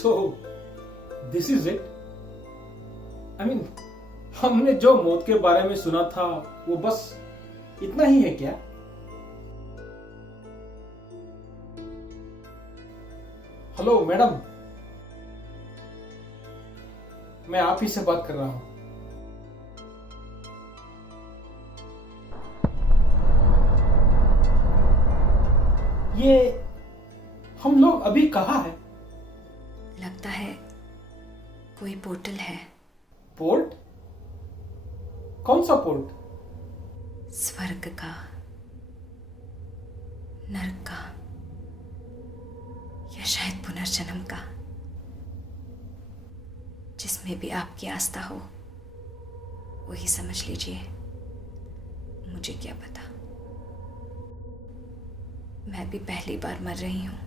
So, this is it. I mean, हमने जो मौत के बारे में सुना था वो बस इतना ही है क्या? हेलो मैडम, मैं आप ही से बात कर रहा हूं। ये हम लोग अभी कहाँ हैं? लगता है कोई पोर्टल है। पोर्ट? कौन सा पोर्ट? स्वर्ग का, नरक का, या शायद पुनर्जन्म का। जिसमें भी आपकी आस्था हो वही समझ लीजिए, मुझे क्या पता। मैं भी पहली बार मर रही हूं।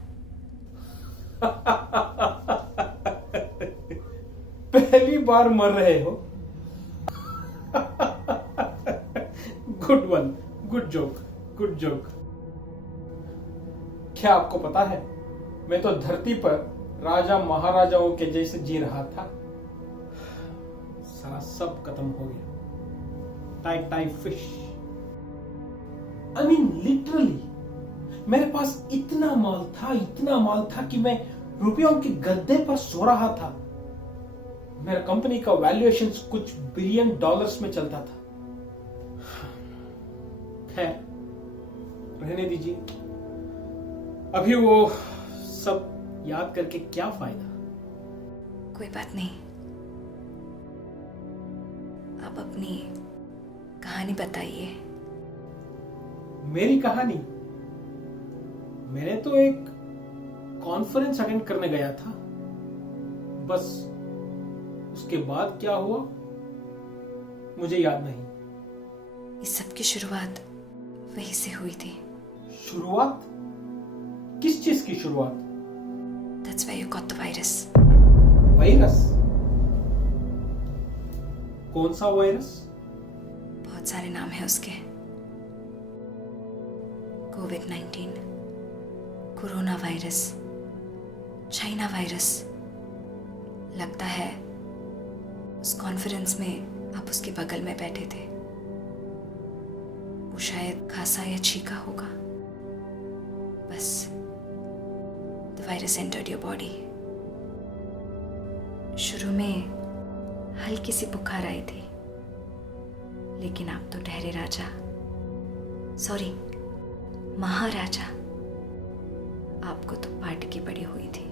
पहली बार मर रहे हो? Good one, good joke, good joke. क्या आपको पता है, मैं तो धरती पर राजा महाराजाओं के जैसे जी रहा था। सारा सब खत्म हो गया। Type type fish. I mean literally मेरे पास इतना माल था कि मैं रुपयों के गद्दे पर सो रहा था। मेरा कंपनी का वैल्यूएशन कुछ बिलियन डॉलर्स में चलता था। खैर, रहने दीजिए। अभी वो सब याद करके क्या फायदा। कोई बात नहीं, आप अपनी कहानी बताइए। मेरी कहानी? मैंने तो एक कॉन्फ्रेंस अटेंड करने गया था, बस उसके बाद क्या हुआ मुझे याद नहीं। इस सब की शुरुआत वहीं से हुई थी। शुरुआत? किस चीज की शुरुआत? That's why you got the virus. Virus? कौन सा वायरस? बहुत सारे नाम है उसके। कोविड-19, कोरोना वायरस, चाइना वायरस। लगता है उस कॉन्फ्रेंस में आप उसके बगल में बैठे थे। वो शायद खांसा या छींका होगा। बस the virus entered your body. शुरू में हल्की सी बुखार आई थी, लेकिन आप तो ठहरे राजा, सॉरी महाराजा। आपको तो पार्टी की पड़ी हुई थी।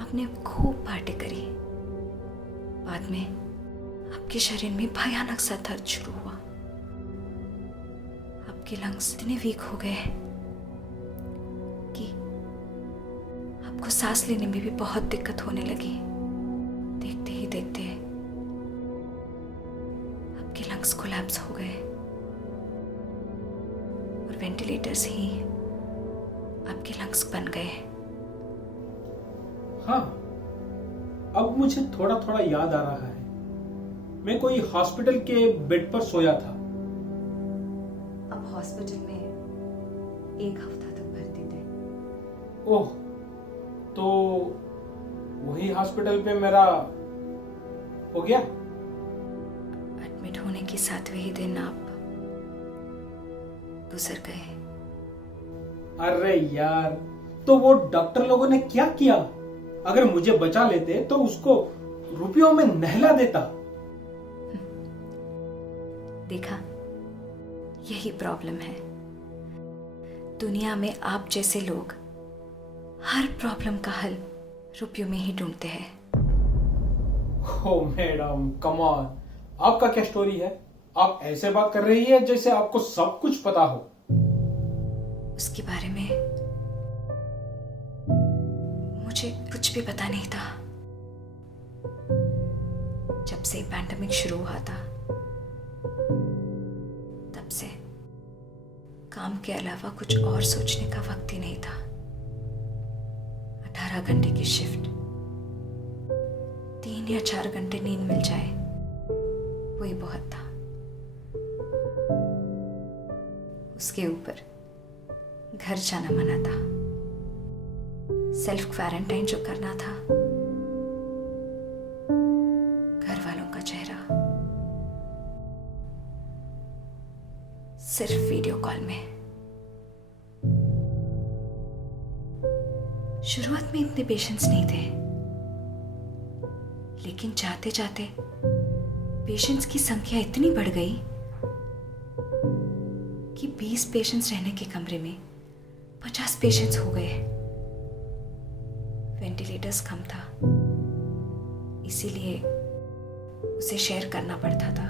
आपने खूब पार्टी करी। बाद में आपके शरीर में भयानक सा दर्द शुरू हुआ। आपके लंग्स इतने वीक हो गए कि आपको सांस लेने में भी बहुत दिक्कत होने लगी। देखते ही देखते आपके लंग्स कोलैप्स हो गए और वेंटिलेटर्स ही आपके लंग्स बन गए। हाँ, अब मुझे थोड़ा थोड़ा याद आ रहा है। मैं कोई हॉस्पिटल के बेड पर सोया था। अब हॉस्पिटल में 1 हफ्ता तक भर्ती थे। ओह, तो वही हॉस्पिटल पे मेरा हो गया। एडमिट होने के 7वें ही दिन आप गुजर गए। अरे यार, तो वो डॉक्टर लोगों ने क्या किया? अगर मुझे बचा लेते तो उसको रुपयों में नहला देता। देखा, यही प्रॉब्लम है। दुनिया में आप जैसे लोग हर प्रॉब्लम का हल रुपयों में ही ढूंढते हैं। ओ मैडम, कम ऑन। आपका क्या स्टोरी है? आप ऐसे बात कर रही है जैसे आपको सब कुछ पता हो। उसके बारे में मुझे कुछ भी पता नहीं था। जब से पैंडेमिक शुरू हुआ था, तब से काम के अलावा कुछ और सोचने का वक्त ही नहीं था। 18 घंटे की शिफ्ट, 3 या 4 घंटे नींद मिल जाए वही बहुत था। उसके ऊपर घर जाना मना था। सेल्फ क्वारंटाइन जो करना था, घर वालों का चेहरा सिर्फ वीडियो कॉल में। शुरुआत में इतने पेशेंट्स नहीं थे, लेकिन जाते जाते पेशेंट्स की संख्या इतनी बढ़ गई कि 20 पेशेंट्स रहने के कमरे में 50 पेशेंट्स हो गए। वेंटिलेटर्स कम था, इसीलिए उसे शेयर करना पड़ता था।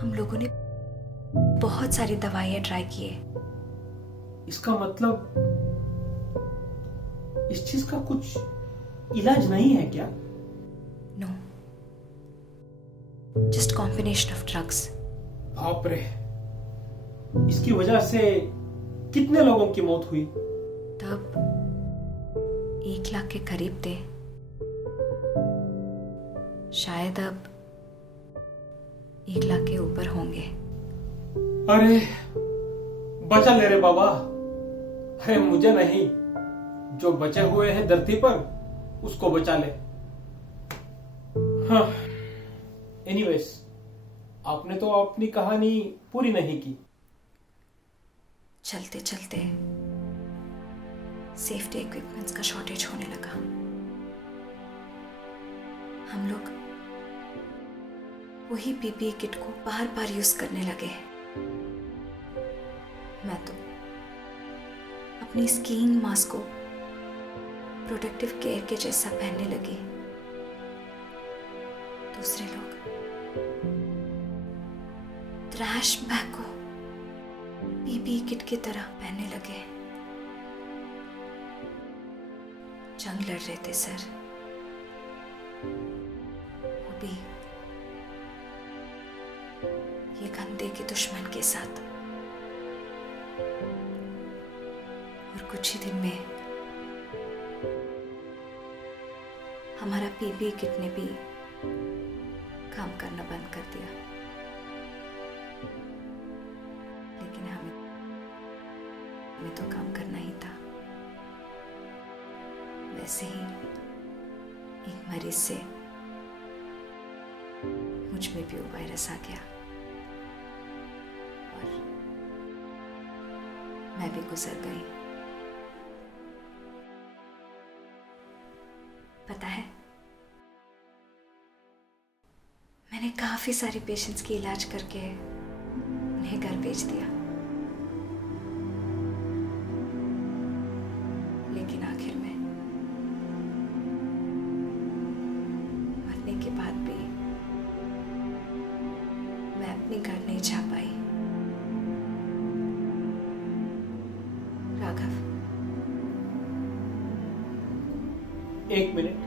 हम लोगों ने बहुत सारी दवाइयां ट्राई किए। इसका मतलब इस चीज का कुछ इलाज नहीं है क्या? No, just combination of drugs. बाप रे, इसकी वजह से कितने लोगों की मौत हुई? तब 1 लाख के करीब थे, शायद अब 1 लाख के ऊपर होंगे। अरे बचा ले रे बाबा। अरे मुझे नहीं, जो बचे हुए हैं धरती पर उसको बचा ले। हाँ, एनीवेज, आपने तो अपनी कहानी पूरी नहीं की। चलते चलते सेफ्टी इक्विपमेंट्स का शॉर्टेज होने लगा। हम लोग वही पीपीई किट को बार बार यूज करने लगे। मैं तो अपनी स्कीइंग मास्क को प्रोटेक्टिव केयर के जैसा पहनने लगी। दूसरे लोग ट्रैश बैग को पीपीई किट की तरह पहनने लगे। जंग लड़ रहे थे सर, वो भी ये गंदे के दुश्मन के साथ। और कुछ ही दिन में हमारा पीपीई किट ने भी काम करना बंद कर दिया। लेकिन हमें तो काम करना ही था। वैसे ही एक मरीज से मुझ में भी वो वायरस आ गया और मैं भी गुजर गई। पता है, मैंने काफी सारे पेशेंट्स की इलाज करके उन्हें घर भेज दिया, लेकिन आखिर में मरने के बाद भी मैं अपने घर नहीं जा पाई। राघव, एक मिनट,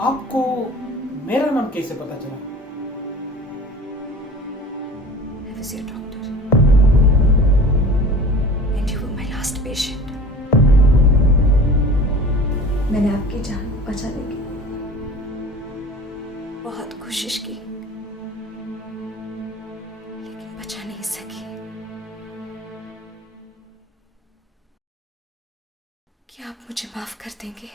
आपको मेरा नाम कैसे पता चला? I was your doctor and you were my last patient. मैंने आपकी जान बचाने की बहुत कोशिश की, लेकिन बचा नहीं सकी। क्या आप मुझे माफ कर देंगे?